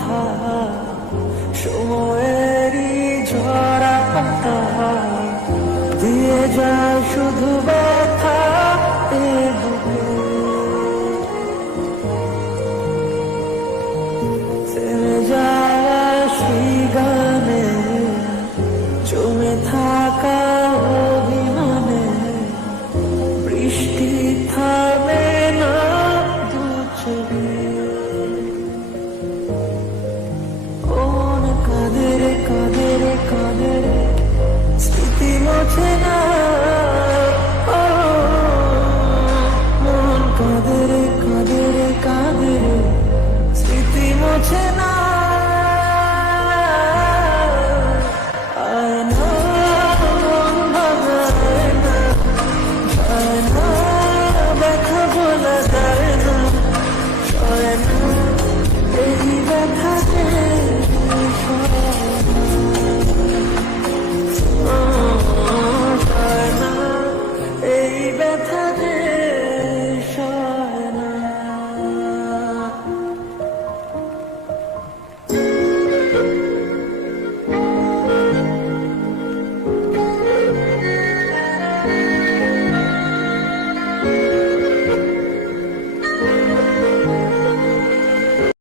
কথা, সময়েরই ঝরা পাতা দিয়ে যায় শুধু ব্যথা এ বুকে। থেমে যায় সেই গানে, জমে থাকা অভিমানে, বৃষ্টি থামে না দু চোখে।